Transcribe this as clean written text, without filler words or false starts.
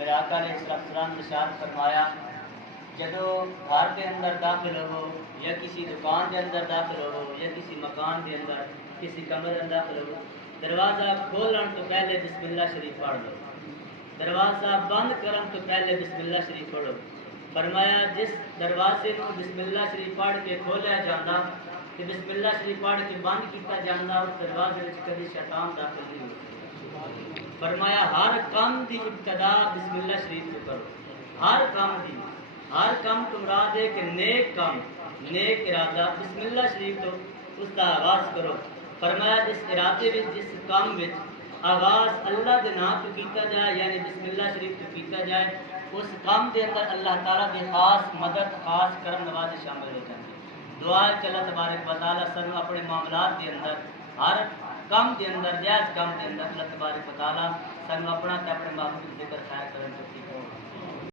میرے آقا علیہ السلام نے ارشاد فرمایا جدو گھر کے اندر داخل ہو یا کسی دکان کے اندر داخل ہو یا کسی مکان کے اندر کسی کمرے کے اندر داخل ہو، دروازہ کھولن تو پہلے بسم اللہ شریف پڑھ لو، دروازہ بند کرن تو پہلے بسم اللہ شریف پڑھو۔ فرمایا جس دروازے کو بسم اللہ شریف پڑھ کے کھولیا جانا کہ بسم اللہ شریف پڑھ کے بند کیتا جانا، اس دروازے میں کبھی شیطان داخل نہیں ہوتا۔ فرمایا ہر کام دی ابتدا بسم اللہ شریف سے کرو، ہر کام تو مراد ہے کہ نیک کام، نیک ارادہ بسم اللہ شریف تو اس کا آغاز کرو۔ فرمایا جس ارادے میں جس کام میں آغاز اللہ دے نام تو کیتا جائے یعنی بسم اللہ شریف تو کیتا جائے، اس کام دے اندر اللہ تعالیٰ کی خاص مدد خاص کرم نوازی شامل ہو جاتی ہے۔ دعا ہے کہ اللہ تبارک و تعالیٰ سن اپنے معاملات کے اندر ہر کام کے اندر جائز کام کے اندر اللہ تبارک و تعالیٰ سن اپنا تے اپنے معبود ذکر خیر کرنے